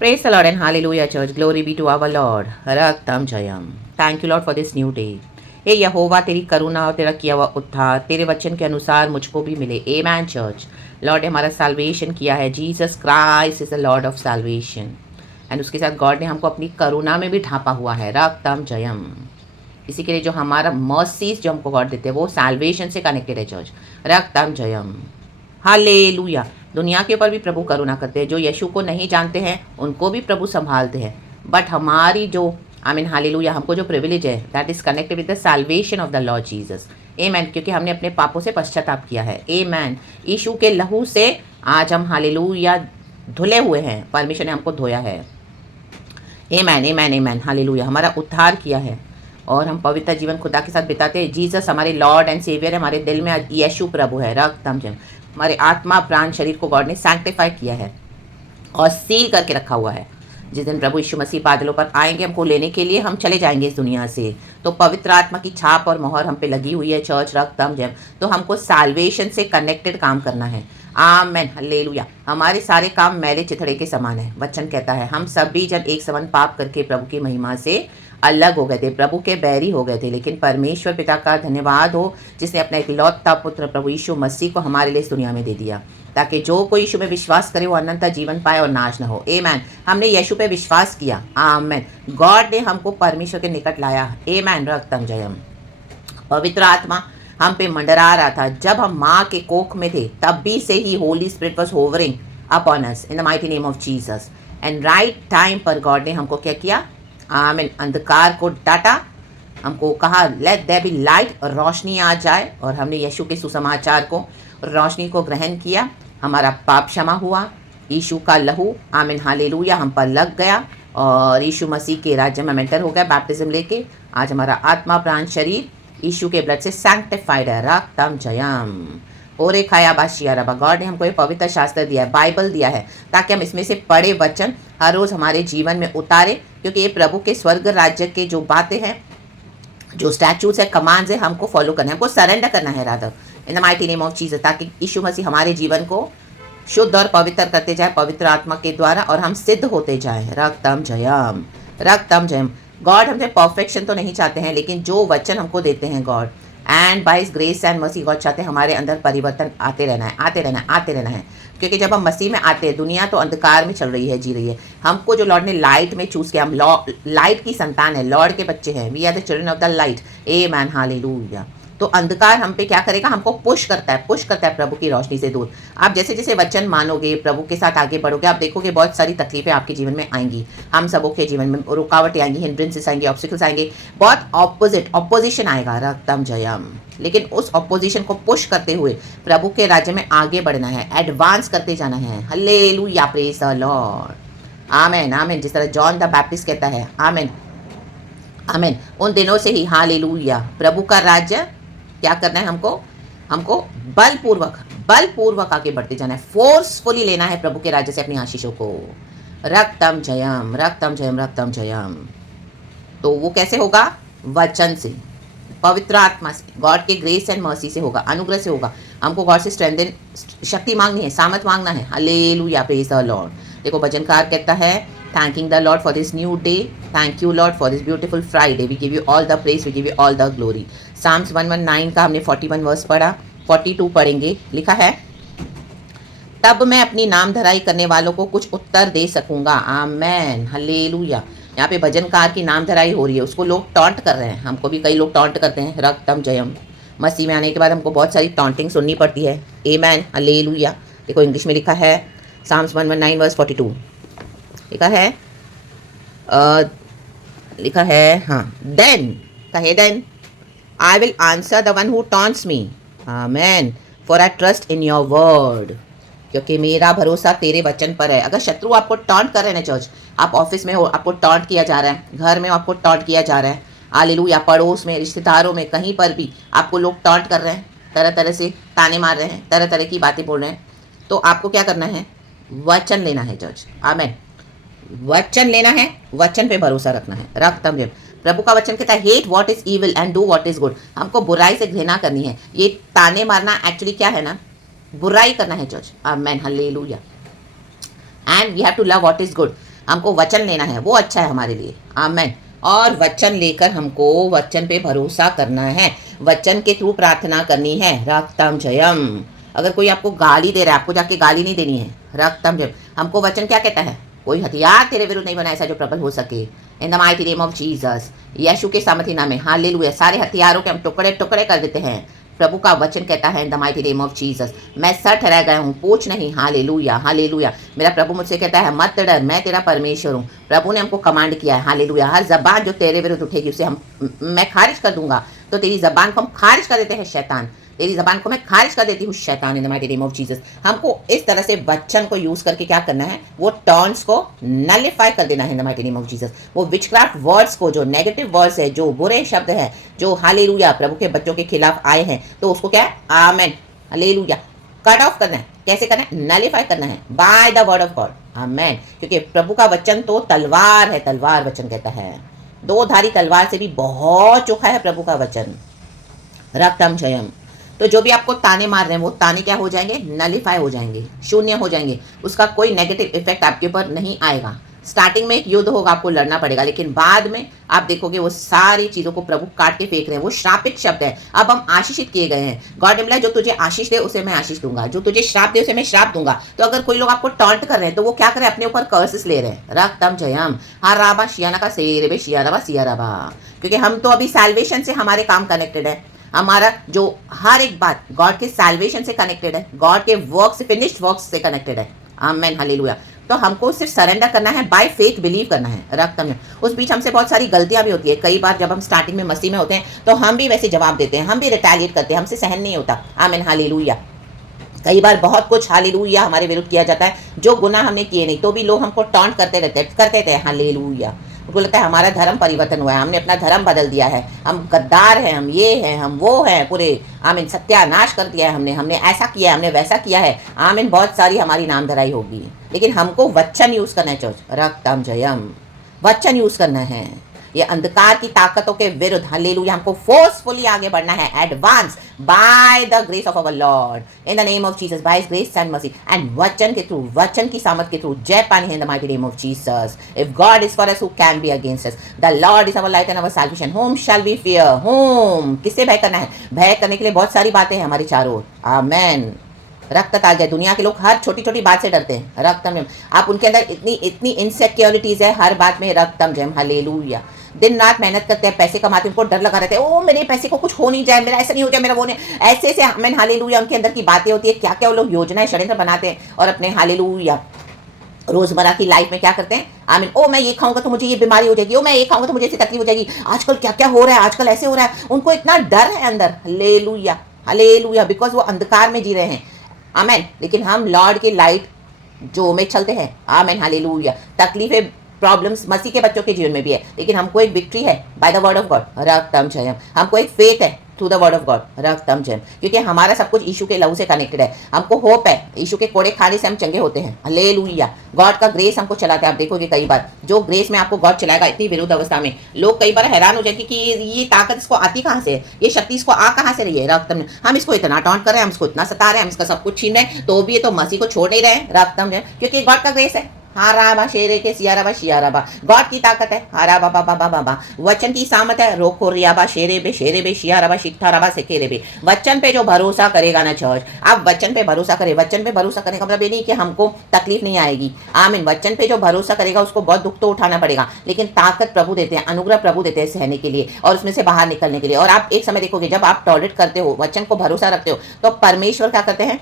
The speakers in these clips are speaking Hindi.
Praise the Lord and hallelujah, church. Glory be to our Lord. Raktam Jayam. Thank you, Lord, for this new day. हे यहोवा, तेरी करुणा और तेरा किया हुआ उद्धार तेरे वचन के अनुसार मुझको भी मिले। Amen, church. लॉर्ड ने हमारा साल्वेशन किया है। Jesus Christ is the Lord of solvation. And उसके साथ गॉड ने हमको अपनी करुणा में भी ढांपा हुआ है। रक्तम जयम। इसी के लिए जो हमारा मर्सीज जो हमको गॉड देते हैं वो साल्वेशन से कनेक्टेड है चर्च। रक्तम जयम। हालेलुया। दुनिया के ऊपर भी प्रभु करुणा करते हैं। जो यीशु को नहीं जानते हैं उनको भी प्रभु संभालते हैं। बट हमारी जो हालेलुया, हमको जो प्रिविलेज है that is connected with the salvation of the Lord Jesus. Amen. क्योंकि हमने अपने पापों से पश्चाताप किया है। आमेन। यीशु के लहू से आज हम हालेलुया धुले हुए हैं। परमेश्वर ने हमको धोया है। आमेन आमेन आमेन। हालेलुया। हमारा उद्धार किया है और हम पवित्र जीवन खुदा के साथ बिताते हैं। जीसस हमारे लॉर्ड एंड सेवियर है। हमारे दिल में यीशु प्रभु है। रक्तम जयम। हमारे आत्मा प्राण शरीर को गॉड ने सैंक्टिफाई किया है और सील करके रखा हुआ है। जिस दिन प्रभु यीशु मसीह बादलों पर आएंगे हमको लेने के लिए, हम चले जाएंगे इस दुनिया से, तो पवित्र आत्मा की छाप और मोहर हम पे लगी हुई है चर्च। रक्तम जयम। तो हमको साल्वेशन से कनेक्टेड काम करना है। Amen hallelujah. हमारे सारे काम मैले चिथड़े के समान है। वचन कहता है हम सभी जन एक समान पाप करके प्रभु की महिमा से अलग हो गए थे, प्रभु के बैरी हो गए थे। लेकिन परमेश्वर पिता का धन्यवाद हो जिसने अपना एक लौता पुत्र प्रभु यीशु मसीह को हमारे लिए इस दुनिया में दे दिया, ताकि जो कोई यीशु में विश्वास करे वो अनंत जीवन पाए और नाश न हो। आमेन। हमने यीशु पे विश्वास किया। आमेन। गॉड ने हमको परमेश्वर के निकट लाया। आमेन। रक्तम जयम। पवित्र आत्मा हम पे मंडरा रहा था जब हम माँ के कोख में थे, तब भी से ही Holy Spirit was hovering upon us in the mighty name of Jesus. And right time पर गॉड ने हमको क्या किया? आमीन। अंधकार को डाटा, हमको कहा लेट देयर बी लाइट, रोशनी आ जाए, और हमने यीशु के सुसमाचार को, रोशनी को ग्रहण किया। हमारा पाप क्षमा हुआ। यीशु का लहू आमीन हालेलुया हम पर लग गया और यीशु मसीह के राज्य में एंटर हो गया बैप्टिज्म लेके। आज हमारा आत्मा प्राण शरीर यीशु के ब्लड से सैंक्टिफाइड है। रक्तम जयम। ओरे खाया बाशिया रबा। गॉड ने हमको ये पवित्र शास्त्र दिया है, बाइबल दिया है, ताकि हम इसमें से पढ़े वचन हर रोज़ हमारे जीवन में उतारे। क्योंकि ये प्रभु के स्वर्ग राज्य के जो बातें हैं, जो स्टैच्यूज है, कमांड्स है, हमको फॉलो करना है, हमको सरेंडर करना है rather in the mighty name of Jesus, ताकि यीशु मसीह हमारे जीवन को शुद्ध और पवित्र करते जाए पवित्र आत्मा के द्वारा, और हम सिद्ध होते जाएं। रक्तम जयम। रक्तम जयम। गॉड हमसे परफेक्शन तो नहीं चाहते हैं, लेकिन जो वचन हमको देते हैं God, and by his grace and Masih, God चाहते हैं हमारे अंदर परिवर्तन आते रहना है, आते रहना है, आते रहना है। क्योंकि जब हम मसीह में आते हैं, दुनिया तो अंधकार में चल रही है, जी रही है। हमको जो लॉर्ड ने लाइट में चूज़ किया, हम लाइट की संतान है, लॉर्ड के बच्चे हैं। We are the children of the light. Amen hallelujah. तो अंधकार हम पे क्या करेगा? हमको पुश करता है प्रभु की रोशनी से दूर। आप जैसे जैसे वचन मानोगे, प्रभु के साथ आगे बढ़ोगे, आप देखोगे बहुत सारी तकलीफें आपके जीवन में आएंगी। हम सबों के जीवन में रुकावटें आएंगी, हिंड्रेंसेस आएंगे, ऑब्स्टिकल्स आएंगे, बहुत ऑपोजिशन आएगा। रक्तम जयम। लेकिन उस ऑपोजिशन को पुश करते हुए प्रभु के राज्य में आगे बढ़ना है, एडवांस करते जाना है। Hallelujah. Praise the Lord. Amen amen. जिस तरह जॉन द बैप्टिस्ट कहता है, आमेन आमेन, उन दिनों से ही हालेलुया प्रभु का राज्य क्या करना है? हमको बलपूर्वक आगे बढ़ते जाना है, फोर्सफुली लेना है प्रभु के राज्य से अपनी आशीषों को। रक्तम जयम। रक्तम जयम। रक्तम जयम। तो वो कैसे होगा? वचन से, पवित्र आत्मा से, गॉड के ग्रेस एंड मर्सी से होगा, अनुग्रह से होगा। हमको गॉड से स्ट्रेंथन, शक्ति मांगनी है, सामर्थ मांगना है। हालेलुया। Praise the Lord. देखो भजनकार कहता है, thanking the Lord for this new day. Thank you Lord for this beautiful Friday. We give you all the praise, we give you all the glory. Psalms 119 का हमने 41 वर्स पढ़ा, 42 पढ़ेंगे। लिखा है, तब मैं अपनी नाम धराई करने वालों को कुछ उत्तर दे सकूंगा। Amen hallelujah. यहाँ पे भजनकार की नाम धराई हो रही है, उसको लोग टॉन्ट कर रहे हैं। हमको भी कई लोग टॉन्ट करते हैं। रक्तम जयम। मसीह में आने के बाद हमको बहुत सारी टॉन्टिंग सुननी पड़ती है। Amen hallelujah. देखो इंग्लिश में लिखा है, Psalms 119 वर्स 42 लिखा है हाँ, then I will answer the one who taunts me. Amen. For I trust in your word. क्योंकि मेरा भरोसा तेरे वचन पर है। अगर शत्रु आपको टॉन्ट कर रहे हैं चर्च, आप ऑफिस में हो, आपको टॉन्ट किया जा रहा है, घर में आपको टॉन्ट किया जा रहा है, हालेलुया, पड़ोस में, रिश्तेदारों में, कहीं पर भी आपको लोग टॉन्ट कर रहे हैं, तरह तरह से ताने मार रहे हैं, तरह तरह की बातें बोल रहे हैं, तो आपको क्या करना है? वचन लेना है चर्च। आमेन। वचन लेना है, वचन पे भरोसा रखना है। रक्तम जयम। प्रभु का वचन कहता है, hate what is evil and do what is good. हमको बुराई से घृणा करनी है। ये ताने मारना एक्चुअली क्या है ना? बुराई करना है church. Amen hallelujah. And we have to love what is good. हमको वचन लेना है, वो अच्छा है हमारे लिए। आमेन। और वचन लेकर हमको वचन पे भरोसा करना है, वचन के थ्रू प्रार्थना करनी है। रक्तम जयम। अगर कोई आपको गाली दे रहा है, आपको जाके गाली नहीं देनी है। रक्तम जयम। हमको वचन क्या कहता है? कोई हथियार तेरे विरुद्ध नहीं बना ऐसा जो प्रबल हो सके। In the mighty name of Jesus, Yeshu के सामर्थी नाम में हालेलुया। सारे हथियारों के हम टुकड़े टुकड़े कर देते हैं। प्रभु का वचन कहता है in the mighty name of Jesus, मैं सर ठहराया गया हूँ, पूछ नहीं। Hallelujah hallelujah. मेरा प्रभु मुझसे कहता है मत डर, मैं तेरा परमेश्वर हूँ। प्रभु ने हमको कमांड किया है। हालेलुया। हर जबान जो तेरे विरुद्ध उठेगी उसे मैं खारिज कर दूंगा। तो तेरी जबान को हम खारिज कर देते हैं शैतान, तेरी जबान को मैं खारिज कर देती हूँ शैतान, इन the mighty name of Jesus. हमको इस तरह से वचन को यूज करके क्या करना है? वो टर्न्स को नलिफाई कर देना है in the mighty name of Jesus. वो विचक्राफ्ट वर्ड्स को, जो नेगेटिव वर्ड्स है, जो बुरे शब्द है, जो हालेलुया प्रभु के बच्चों के खिलाफ आए हैं, तो उसको क्या है? आमेन हालेलुया कट ऑफ करना है। कैसे करना है? नलिफाई करना है by the word of God. Amen. क्योंकि प्रभु का वचन तो तलवार है, तलवार वचन कहता है, दो धारी तलवार से भी बहुत चोखा है प्रभु का वचन। रक्तम जयम। तो जो भी आपको ताने मार रहे हैं वो ताने क्या हो जाएंगे? नलिफाई हो जाएंगे, शून्य हो जाएंगे। उसका कोई नेगेटिव इफेक्ट आपके ऊपर नहीं आएगा। स्टार्टिंग में एक युद्ध होगा, आपको लड़ना पड़ेगा, लेकिन बाद में आप देखोगे वो सारी चीजों को प्रभु काट के फेंक रहे हैं। वो श्रापित शब्द है, अब हम आशीषित किए गए हैं। गॉड इम्प्लाई जो तुझे आशीष दे उसे मैं आशीष दूंगा, जो तुझे श्राप दे उसे मैं श्राप दूंगा। तो अगर कोई लोग आपको टॉन्ट कर रहे हैं तो वो क्या करें? अपने ऊपर कर्सेस ले रहे हैं। रक्तम जयम। हर राबा शियाना का सेरेबे शियाराबा सियाराबा। क्योंकि हम तो अभी सैल्वेशन से हमारे काम कनेक्टेड है। हमारा जो हर एक बात गॉड के सैल्वेशन से कनेक्टेड है, गॉड के वर्क से, फिनिश्ड वर्क से कनेक्टेड है। आमेन हालेलुया। तो हमको सिर्फ सरेंडर करना है, बाय फेथ बिलीव करना है। रक्तम में उस बीच हमसे बहुत सारी गलतियां भी होती है। कई बार जब हम स्टार्टिंग में मसीह में होते हैं तो हम भी वैसे जवाब देते हैं, हम भी रिटेलिएट करते हैं, हमसे सहन नहीं होता। Amen hallelujah. कई बार बहुत कुछ हालेलुया हमारे विरुद्ध किया जाता है, जो गुनाह हमने किए नहीं, तो भी लोग हमको टॉन्ट करते थे। हालेलुया। उनको लगता है हमारा धर्म परिवर्तन हुआ है, हमने अपना धर्म बदल दिया है, हम गद्दार हैं, हम ये हैं, हम वो हैं, पूरे आमीन सत्यानाश कर दिया है हमने ऐसा किया है, हमने वैसा किया है। आमीन बहुत सारी हमारी नाम धराई होगी, लेकिन हमको वचन यूज करना है। चर्च रक्तम जयम, वचन यूज करना है। ये अंधकार की ताकतों के विरुद्ध हालेलुया हमको फोर्सफुली आगे बढ़ना है। Advance by the grace of our Lord in the name of Jesus, by his grace and mercy and वचन के थ्रू, वचन की सामर्थ के थ्रू जय पानी है in the mighty name of Jesus. If God is for us who can be against us? The lord is our light and our salvation, whom shall we fear? Whom किससे भय करना है? भय करने के लिए बहुत सारी बातें हैं हमारे चारों ओर। आमेन। रक्त ताल जाए। दुनिया के लोग हर छोटी छोटी बात से डरते हैं। रक्तम जम, आप उनके अंदर इतनी इनसिक्योरिटीज है हर बात में। रक्तम जम हालेलुया। दिन रात मेहनत करते हैं, पैसे कमाते हैं, उनको डर लगा रहता है, ओ मेरे पैसे को कुछ हो नहीं जाए, मेरा ऐसा नहीं हो जाए, मेरा वो नहीं, ऐसे ऐसे आमेन हालेलुया उनके अंदर की बातें होती है। क्या क्या वो लोग योजनाएं षड्यंत्र बनाते हैं और अपने हालेलुया रोजमर्रा की लाइफ में क्या करते हैं? आमीन। ओ मैं ये खाऊंगा तो मुझे ये बीमारी हो जाएगी, ओ मैं ये खाऊंगा तो मुझे ऐसी तकलीफ हो जाएगी, आजकल क्या क्या हो रहा है, आजकल ऐसे हो रहा है। उनको इतना डर है अंदर। Hallelujah hallelujah. बिकॉज वो अंधकार में जी रहे हैं। आमेन। लेकिन हम लॉर्ड के लाइट जो में चलते हैं। Amen hallelujah. तकलीफें, प्रॉब्लम्स मसीह के बच्चों के जीवन में भी है, लेकिन हमको एक विक्ट्री है by the word of God. रक्तम जयम। हमको एक फेथ है through the word of God. रक्तम जयम। क्योंकि हमारा सब कुछ यीशु के लहू से कनेक्टेड है। हमको होप है, यीशु के कोड़े खाने से हम चंगे होते हैं। हालेलुया। गॉड का ग्रेस हमको चलाता है। आप देखोगे कई बार जो ग्रेस में आपको गॉड चलाएगा इतनी विरुद्ध अवस्था में, लोग कई बार हैरान हो जाएंगे कि ये ताकत इसको आती कहाँ से है, ये शक्ति इसको आ कहाँ से रही है। रक्तम, हम इसको इतना टॉन्ट कर रहे हैं, हम इसको इतना सता रहे हैं, हम इसका सब कुछ छीन रहे हैं, तो भी ये तो मसीह को छोड़ नहीं रहे हैं। रक्तम जयम। क्योंकि गॉड का ग्रेस है। हाराबा शेरे के सियाराबा शियाराबा, गॉड की ताकत है। हाराबा बाबा बाबा बा, वचन की सामत है। रोको रियाबा शेरे बे शियाराबा शिट्ठाराबा सेकेरे बे। वचन पे जो भरोसा करेगा ना चर्च, आप वचन पे भरोसा करें। वचन पे भरोसा करने का मतलब ये नहीं कि हमको तकलीफ नहीं आएगी। आमीन। वचन पे जो भरोसा करेगा उसको बहुत दुख तो उठाना पड़ेगा, लेकिन ताकत प्रभु देते हैं, अनुग्रह प्रभु देते हैं सहने के लिए और उसमें से बाहर निकलने के लिए। और आप एक समय देखोगे जब आप टॉलरेट करते हो, वचन को भरोसा रखते हो, तो परमेश्वर क्या करते हैं?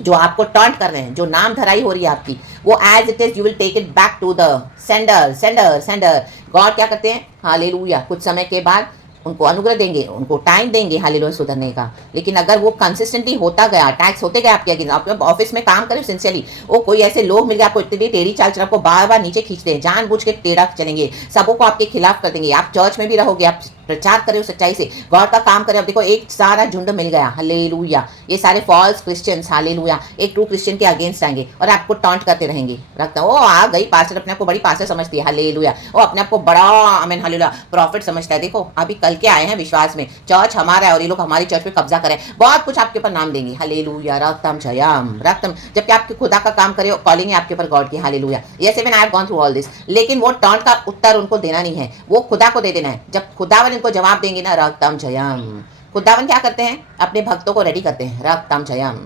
जो आपको टॉन्ट कर रहे हैं, जो नाम धराई हो रही है आपकी, वो as it is you will take it back to the sender sender sender. God क्या करते हैं? हालेलुया। कुछ समय के बाद उनको अनुग्रह देंगे, उनको टाइम देंगे हालेलुया सुधरने का। लेकिन अगर वो कंसिस्टेंटली होता गया, अटैक्स होते गए आपके अगेंस्ट, आप ऑफिस में काम करें सिंसियरली, वो कोई ऐसे लोग मिल गए आपको इतनी टेढ़ी चाल चल, आपको बार बार नीचे खींचते हैं, जानबूझ के टेढ़ा चलेंगे, सबों को आपके खिलाफ कर देंगे। आप चर्च में भी रहोगे, आप प्रचार करे उस सच्चाई से, गॉड का काम करे। अब देखो एक सारा झुंड मिल गया, हालेलुया। ये सारे फॉल्स क्रिश्चियंस, हालेलुया, एक ट्रू क्रिश्चियन के अगेंस्ट आएंगे और आपको टॉन्ट करते रहेंगे। रखता ओ आ गई पास्टर, अपने आप को बड़ी पास्टर समझती है, हालेलुया। वो अपने आप को बड़ा आमीन हालेलुया प्रॉफिट समझता है। देखो अभी कल के आए हैं विश्वास में, चर्च हमारा है और ये लोग हमारी चर्च पे कब्जा करें, बहुत कुछ आपके ऊपर नाम देंगे, हालेलुया। रक्तम जयम रक्तम, जबकि आपके खुदा का काम करे, कॉलिंग है आपके ऊपर गॉड की, hallelujah. Yes even I have gone through all this, लेकिन वो टॉन्ट का उत्तर उनको देना नहीं है, वो खुदा को दे देना है। जब खुदावन इनको जवाब देंगे ना, रक्तम जयम। खुदावन क्या करते हैं, अपने भक्तों को रेडी करते हैं, रक्तम जयम।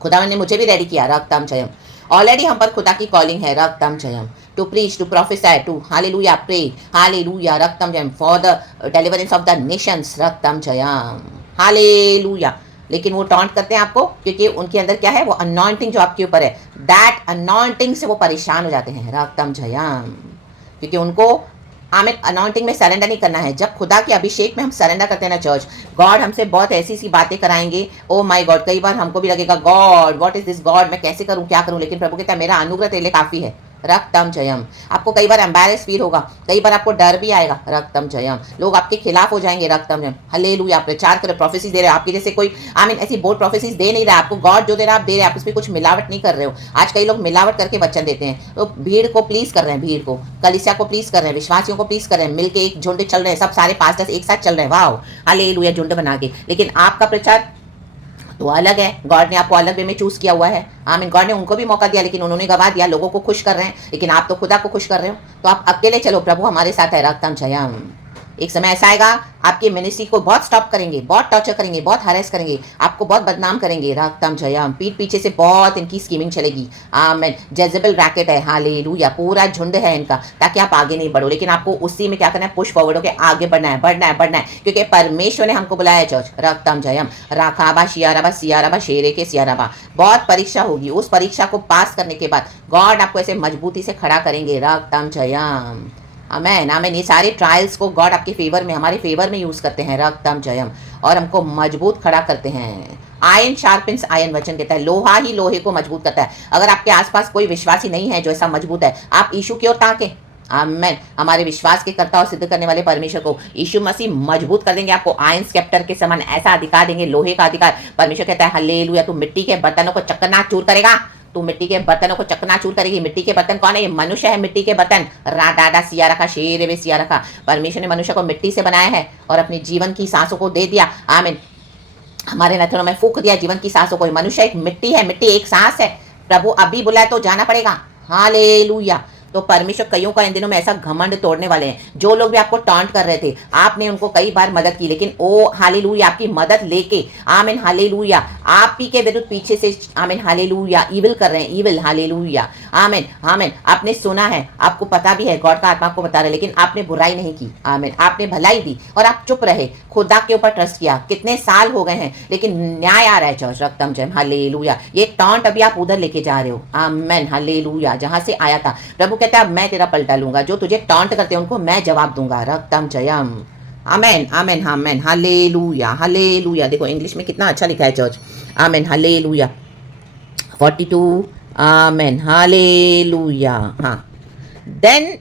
खुदावन ने मुझे भी रेडी किया, रक्तम जयम। ऑलरेडी हम पर खुदा की कॉलिंग है, रक्तम जयम, to preach, to prophesy, to hallelujah pray, hallelujah रक्तम जयम, for the deliverance of the nations, रक्तम जयम, हालेलुया। लेकिन वो टॉन्ट करते हैं आपको, क्योंकि उनके अंदर क्या है, वो अनॉइंटिंग जो आपके ऊपर है, दैट अनॉइंटिंग से वो परेशान हो जाते हैं, रक्तम जयम। क्योंकि उनको हमें अनॉइंटिंग में सरेंडर नहीं करना है। जब खुदा के अभिषेक में हम सरेंडर करते हैं ना चर्च, गॉड हमसे बहुत ऐसी सी बातें कराएंगे, ओ माय गॉड। कई बार हमको भी लगेगा God what is this, God मैं कैसे करूं, क्या करूं, लेकिन प्रभु कहता है मेरा अनुग्रह तेरे लिए काफ़ी है, रक्तम जयम। आपको कई बार एम्बैरेस फील होगा, कई बार आपको डर भी आएगा, रक्तम जयम। लोग आपके खिलाफ हो जाएंगे, रक्तम जयम, हालेलुया। आप प्रचार करें, प्रोफेसीज दे रहे हो, आपके जैसे कोई आमीन ऐसी बोर्ड प्रोफेसीज दे नहीं रहा आपको, गॉड जो दे रहा है आप दे रहे हैं, आप उसमें कुछ मिलावट नहीं कर रहे हो। आज कई लोग मिलावट करके वचन देते हैं, तो भीड़ को प्लीज कर रहे हैं, भीड़ को, कलीसिया को प्लीज कर रहे हैं, विश्वासियों को प्लीज कर रहे हैं, मिलके एक झुंड चल रहे हैं, सब सारे पास्टर्स एक साथ चल रहे हैं, वाह हालेलुया, झुंड बना के। लेकिन आपका प्रचार तो अलग है, गॉड ने आपको अलग वे में चूज किया हुआ है, आमीन। गॉड ने उनको भी मौका दिया, लेकिन उन्होंने गवा दिया, लोगों को खुश कर रहे हैं, लेकिन आप तो खुदा को खुश कर रहे हो। तो आप अकेले चलो, प्रभु हमारे साथ है, रक्तम जयम। एक समय ऐसा आएगा आपकी मिनिस्ट्री को बहुत स्टॉप करेंगे, बहुत टॉर्चर करेंगे, बहुत हरेस करेंगे, आपको बहुत बदनाम करेंगे, रक्तम जयम। पीठ पीछे से बहुत इनकी स्कीमिंग चलेगी, आमीन। जेजेबल रैकेट है, हालेलुया, पूरा झुंड है इनका, ताकि आप आगे नहीं बढ़ो। लेकिन आपको उसी में क्या करना है, पुश फॉरवर्ड होकर आगे बढ़ना है, बढ़ना है, बढ़ना है, क्योंकि परमेश्वर ने हमको बुलाया है चर्च, रक्तम जयम। राखाबा शियाराबा सियाराबा शेरे के सियाराबा, बहुत परीक्षा होगी, उस परीक्षा को पास करने के बाद गॉड आपको ऐसे मजबूती से खड़ा करेंगे, रक्तम जयम, आमेन आमेन। ये सारे ट्रायल्स को गॉड आपके फेवर में, हमारे फेवर में यूज़ करते हैं, रक्तम जयम, और हमको मजबूत खड़ा करते हैं। आयन शार्पिन्स आयन, वचन कहता है लोहा ही लोहे को मजबूत करता है। अगर आपके आसपास कोई विश्वासी नहीं है जो ऐसा मजबूत है, आप यीशु की ओर ताकें, आमेन। हमारे विश्वास के कर्ता और सिद्ध करने वाले परमेश्वर को यीशु मसीह मजबूत कर देंगे, आपको आयन स्केप्टर के समान ऐसा अधिकार देंगे, लोहे का अधिकार। परमेश्वर कहता है हालेलुया, तू मिट्टी के बर्तनों को चकना चूर करेगा, तू मिट्टी के बर्तनों को चकनाचूर करेगी। मिट्टी के बर्तन कौन है, ये मनुष्य है, मिट्टी के बर्तन, राडा सिया रखा, शेर वे सिया रखा। परमेश्वर ने मनुष्य को मिट्टी से बनाया है और अपने जीवन की सांसों को दे दिया, आमीन। हमारे नथनों में फूक दिया जीवन की सांसों को। मनुष्य एक मिट्टी है, मिट्टी एक सांस है। प्रभु अभी बुलाए तो जाना पड़ेगा, हालेलुया। तो परमेश्वर कईयों का इन दिनों में ऐसा घमंड तोड़ने वाले हैं। जो लोग भी आपको टॉन्ट कर रहे थे, आपने उनको कई बार मदद की, लेकिन ओ हालेलुया आपकी मदद लेके, आमीन हालेलुया, आप ही के विरुद्ध पीछे से, आमीन हालेलुया, ईविल कर रहे हैं, ईविल, हालेलुया, आमीन आमीन। आपने सुना है, आपको पता भी है, गॉड का आत्मा आपको बता रहा है, लेकिन आपने बुराई नहीं की, आमीन। आपने भलाई दी और आप चुप रहे, खुदा के ऊपर ट्रस्ट किया। कितने साल हो गए हैं, लेकिन न्याय आ रहा है चर्च, रक्तम जयम, हालेलुया। ये टॉन्ट अभी आप उधर लेके जा रहे हो, आमीन हालेलुया, जहां से आया था। प्रभु कहता है अब मैं तेरा पलटा लूंगा, जो तुझे टॉन्ट करते हैं उनको मैं जवाब दूंगा, रक्तम जयम, amen amen amen, hallelujah hallelujah. देखो इंग्लिश में कितना अच्छा लिखा है church, amen hallelujah 42, amen hallelujah. हाँ, then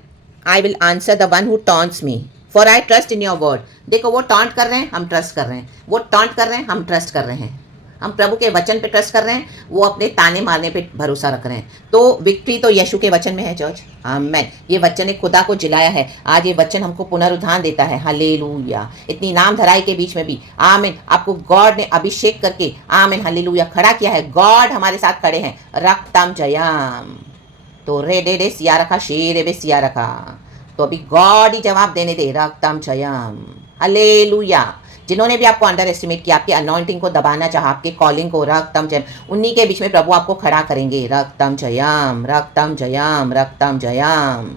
I will answer the one who taunts me for I trust in your word. देखो वो टॉन्ट कर रहे हैं, हम ट्रस्ट कर रहे हैं, वो टॉन्ट कर रहे हैं, हम ट्रस्ट कर रहे हैं। हम प्रभु के वचन पे ट्रस्ट कर रहे हैं, वो अपने ताने मारने पे भरोसा रख रहे हैं। तो विक्ट्री तो यीशु के वचन में है चर्च, आमेन। ये वचन ने खुदा को जिलाया है, आज ये वचन हमको पुनरुद्धार देता है, हालेलुया। इतनी नाम धराई के बीच में भी, आमीन, आपको गॉड ने अभिषेक करके, आमीन हालेलुया, खड़ा किया है। गॉड हमारे साथ खड़े हैं, रक्तम जयम। तो रे डे डे सिया रखा, शेर बे सिया रखा। तो अभी गॉड ही जवाब देने दे, रक्तम जयम, हालेलुया। जिन्होंने भी आपको अंडर एस्टिमेट किया, आपके अनॉइंटिंग को दबाना चाहा, आपके कॉलिंग को, रक्तम जयम, उन्हीं के बीच में प्रभु आपको खड़ा करेंगे, रक्तम जयम रक्तम जयम रक्तम जयम।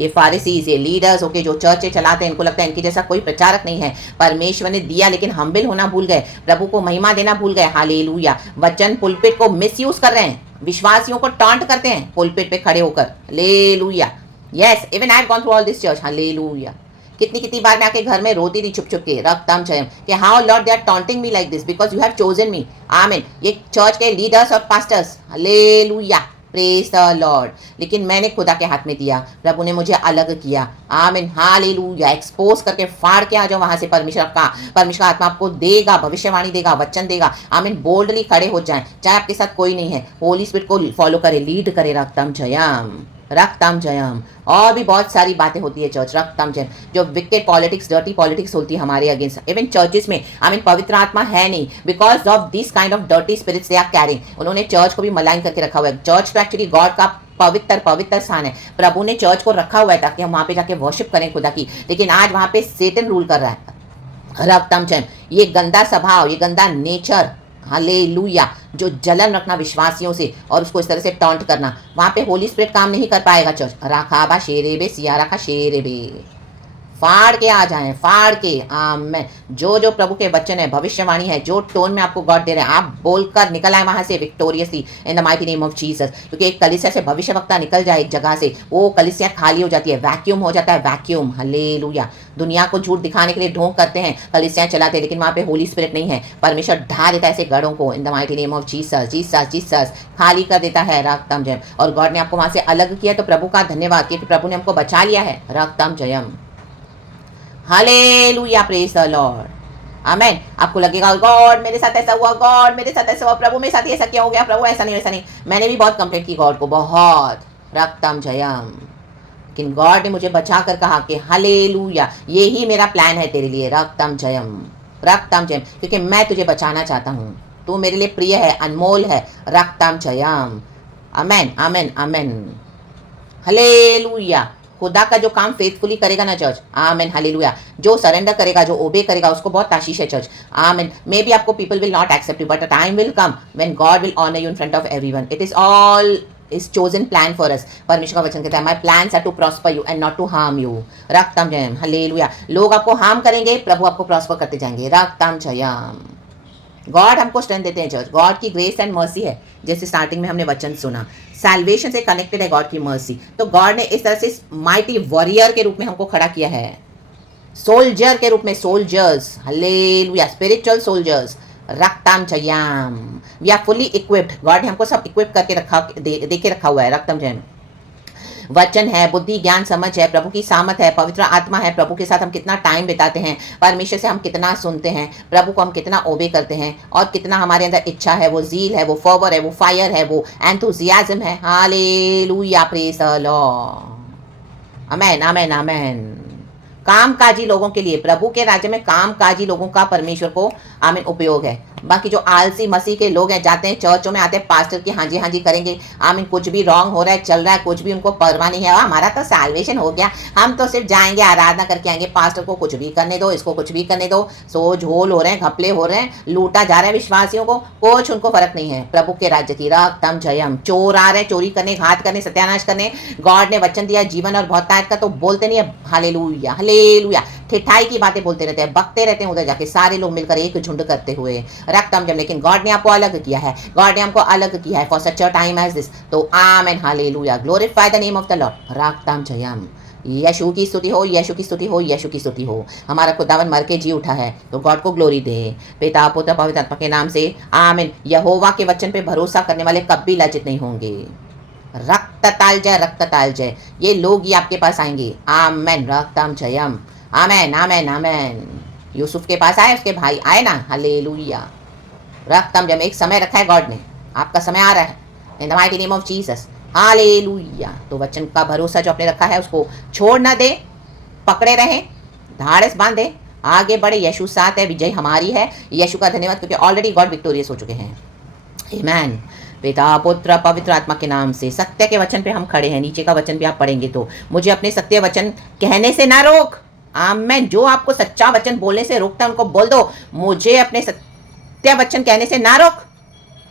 ये फारिसीज, ये लीडर्स होके जो चर्चे चलाते हैं, इनको लगता है इनकी जैसा कोई प्रचारक नहीं है। परमेश्वर ने दिया लेकिन हम्बिल होना भूल गए, प्रभु को महिमा देना भूल गए, हालेलुया। वचन पुलपिट को मिसयूज कर रहे हैं, विश्वासियों को टॉन्ट करते हैं पुलपिट पे खड़े होकर, hallelujah. Yes, even I have gone through all this church, hallelujah. कितनी कितनी बार मैं आके घर में रोती थी छुप छुप के, रक्तम जयम, कि how Lord they are taunting me like this because you have chosen me, amen. ये चर्च के लीडर्स और pastors, hallelujah, praise the Lord. लेकिन मैंने खुदा के हाथ में दिया, प्रभु ने मुझे अलग किया। आमीन, हालेलुया। एक्सपोज करके फाड़ के आ जाओ वहां से। परमेश्वर आत्मा आपको देगा, भविष्यवाणी देगा, वचन देगा। आमीन, बोल्डली खड़े हो जाएं, चाहे आपके साथ कोई नहीं है। होली स्पिरिट को फॉलो करे, लीड करे। रक्तम जयम, रक्तम जयम। और भी बहुत सारी बातें होती है चर्च, रक्तम जयम। जो विकेट पॉलिटिक्स, डर्टी पॉलिटिक्स होती है हमारे अगेंस्ट, इवन चर्चेस में, आई मीन पवित्र आत्मा है नहीं, because of this kind of dirty spirits they are carrying. उन्होंने चर्च को भी मलाइन करके रखा हुआ है। चर्च तो एक्चुअली गॉड का पवित्र स्थान है। प्रभु ने चर्च को रखा हुआ है ताकि हम वहां पे जाके वर्शिप करें खुदा की, लेकिन आज वहां पे सेटन रूल कर रहा है। रक्तम जयम, ये गंदा स्वभाव, ये गंदा नेचर, हालेलुया, जो जलन रखना विश्वासियों से और उसको इस तरह से टॉन्ट करना, वहां पे होली स्पिरिट काम नहीं कर पाएगा। चर्च राखाबा शेरेबे सिया रखा शेरेबे, फाड़ के आ जाएं, फाड़ के। आमेन। जो जो प्रभु के वचन है, भविष्यवाणी है, जो टोन में आपको गॉड दे रहे हैं, आप बोलकर निकल आए वहां से victoriously in the mighty name of Jesus. क्योंकि एक कलीसिया से भविष्यवक्ता निकल जाए एक जगह से, वो कलीसिया खाली हो जाती है, वैक्यूम हो जाता है, वैक्यूम। हालेलुया। दुनिया को झूठ दिखाने के लिए ढोंग करते हैं, कलीसियां चलाते हैं, लेकिन वहां पे होली स्पिरिट नहीं है। परमेश्वर ढा देता है ऐसे गढ़ों को इन the mighty name of Jesus. Jesus Jesus खाली कर देता है। रक्तम जयम। और गॉड ने आपको वहां से अलग किया, तो प्रभु का धन्यवाद, क्योंकि प्रभु ने हमको बचा लिया है। रक्तम जयम, हालेलुया, प्रेज द लॉर्ड। आमेन। आपको लगेगा गॉड मेरे साथ ऐसा हुआ, गॉड मेरे साथ ऐसा हुआ, प्रभु मेरे साथ ऐसा क्या हो गया, प्रभु ऐसा नहीं ऐसा नहीं। मैंने भी बहुत कंप्लेंट की गॉड को, बहुत। रक्तम जयम। लेकिन गॉड ने मुझे बचा कर कहा कि हालेलुया, ये ही मेरा प्लान है तेरे लिए। रक्तम जयम, रक्तम जयम, क्योंकि मैं तुझे बचाना चाहता हूँ। तू मेरे लिए प्रिय है, अनमोल है। रक्तम जयम। Amen, amen, amen. हालेलुया। खुदा का जो काम फेथफुली करेगा ना चर्च, आमेन, हालेलुया, जो सरेंडर करेगा, जो ओबे करेगा, उसको बहुत आशीष है चर्च। आमेन। मे बी आपको people will not accept you, but a time will come when God will honour you in front of everyone. It is all is chosen plan for us. परमेश्वर का वचन कहता है, my plans are to prosper you and not to harm you. रक्तम जयम, हालेलुया। लोग आपको हार्म करेंगे, प्रभु आपको प्रॉस्पर करते जाएंगे। रक्तम जयम। गॉड हमको स्ट्रेंथ देते हैं चर्च, गॉड की ग्रेस एंड मर्सी है। जैसे स्टार्टिंग में हमने वचन सुना, सैल्वेशन से कनेक्टेड है गॉड की मर्सी। तो गॉड ने इस तरह से माइटी वॉरियर के रूप में हमको खड़ा किया है, सोल्जर के रूप में, सोल्जर्स, हालेलुया, स्पिरिचुअल सोल्जर्स। रक्तम जयम। We are fully equipped. God ने हमको सब इक्विप करके देके रखा हुआ है। रक्तम जयम। वचन है, बुद्धि, ज्ञान, समझ है, प्रभु की सामत है, पवित्र आत्मा है। प्रभु के साथ हम कितना टाइम बिताते हैं, परमेश्वर से हम कितना सुनते हैं, प्रभु को हम कितना ओबे करते हैं, और कितना हमारे अंदर इच्छा है, वो जील है, वो फॉवर है, वो फायर है, वो एंथुसियाज्म है। Hallelujah, praise the Lord. Amen, amen, amen. कामकाजी लोगों के लिए, प्रभु के राज्य में कामकाजी लोगों का परमेश्वर को आमीन उपयोग है। बाकी जो आलसी मसीह के लोग हैं, जाते हैं चर्चों में, आते हैं पास्टर की हाँ जी करेंगे, आमीन, कुछ भी रॉन्ग हो रहा है, चल रहा है, कुछ भी उनको परवाह नहीं है। हमारा तो सैल्वेशन हो गया, हम तो सिर्फ जाएंगे, आराधना करके आएंगे, पास्टर को कुछ भी करने दो, इसको कुछ भी करने दो। सो झोल हो रहे हैं, घपले हो रहे हैं, लूटा जा रहा है विश्वासियों को, कुछ उनको फर्क नहीं है। प्रभु के राज्य की रक्तम जयम। चोर आ रहे हैं चोरी करने, घात करने, सत्यानाश करने। गॉड ने वचन दिया जीवन और बहुतायत का, तो बोलते नहीं है। Hallelujah, hallelujah. ठिठाई की बातें बोलते रहते हैं, बकते रहते हैं उधर जाके, सारे लोग मिलकर एक झुंड करते हुए। रक्तम जयम। लेकिन गॉड ने आपको अलग किया है, गॉड ने हमको अलग किया है for such a time as this. तो amen, hallelujah, glorify the name of the Lord. रक्तम जयम। यीशु की स्तुति हो, यीशु की स्तुति हो, यीशु की स्तुति हो। हमारा खुदावन मर के जी उठा है, तो गॉड को ग्लोरी दे। पिता, पुत्र, पवित्र आत्मा के नाम से आमीन। यहोवा के वचन पे भरोसा करने वाले कभी लज्जित नहीं होंगे। रक्त ताल जय, रक्त ताल जय, ये लोग ही आपके पास आएंगे। आमेन, रक्तम जयम। आमेन, आमेन, आमेन। यूसुफ के पास आए, उसके भाई आए ना, हालेलुया। रक्तम जयम। एक समय रखा है गॉड ने, आपका समय आ रहा है in the mighty name of Jesus. Hallelujah. तो वचन का भरोसा जो आपने रखा है उसको छोड़ ना दे, पकड़े रहें, धाड़स बांधे, आगे बढ़े। यीशु साथ है, विजय हमारी है। यीशु का धन्यवाद, क्योंकि ऑलरेडी गॉड विक्टोरियस हो चुके हैं। आमेन। पिता, पुत्र, पवित्र आत्मा के नाम से सत्य के वचन पे हम खड़े हैं। नीचे का वचन भी आप पढ़ेंगे तो मुझे अपने सत्य वचन कहने से ना रोक। आमेन। जो आपको सच्चा वचन बोलने से रोकता है उनको बोल दो, मुझे अपने सत्य वचन कहने से ना रोक।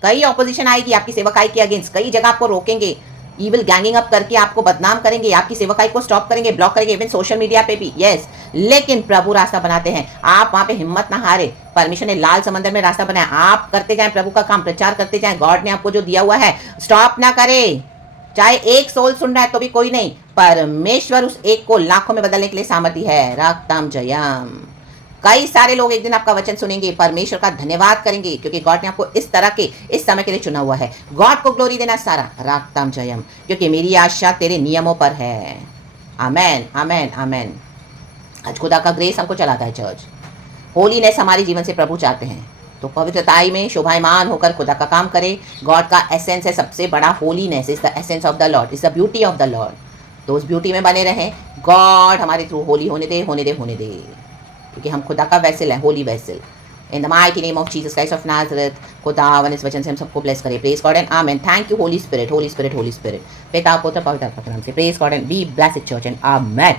कई ऑपोजिशन आएगी आपकी सेवकाई के अगेंस्ट, कई जगह आपको रोकेंगे, ईविल गैंगिंग अप करके आपको बदनाम करेंगे, आपकी सेवकाई को स्टॉप करेंगे, ब्लॉक करेंगे, इवन सोशल मीडिया पे भी। यस, लेकिन प्रभु रास्ता बनाते हैं। आप वहां पे हिम्मत ना हारे। परमेश्वर ने लाल समंदर में रास्ता बनाया, आप करते जाएं, प्रभु का काम प्रचार करते जाएं। गॉड ने आपको जो दिया हुआ है स्टॉप ना करे। चाहे एक सोल सुन रहा है तो भी कोई नहीं, परमेश्वर उस एक को लाखों में बदलने के लिए सामर्थ्य है। रक्तम जयम। कई सारे लोग एक दिन आपका वचन सुनेंगे, परमेश्वर का धन्यवाद करेंगे, क्योंकि गॉड ने आपको इस तरह के इस समय के लिए चुना हुआ है। गॉड को ग्लोरी देना सारा रागताम जयम, क्योंकि मेरी आशा तेरे नियमों पर है। आमेन, आमेन, आमेन। आज खुदा का ग्रेस हमको चलाता है चर्च। होलीनेस हमारे जीवन से प्रभु चाहते हैं, तो पवित्रताई में शोभायमान होकर खुदा का काम करे। गॉड का एसेंस है सबसे बड़ा, holiness is the essence of the lord, is the beauty of the Lord. तो उस ब्यूटी में बने रहें। गॉड हमारे थ्रू होली होने दे, होने दे, होने दे, क्योंकि हम खुदा का वैसल है, Holi vessel. In the mighty name of Jesus Christ of Nazareth, खुदावन इस वचन से हम सबको ब्लेस करे। Praise God and amen. Thank you Holi spirit, Holi spirit, Holi spirit. पिता पुत्र पवित्र आत्मा के नाम से praise God and be blessed church and amen.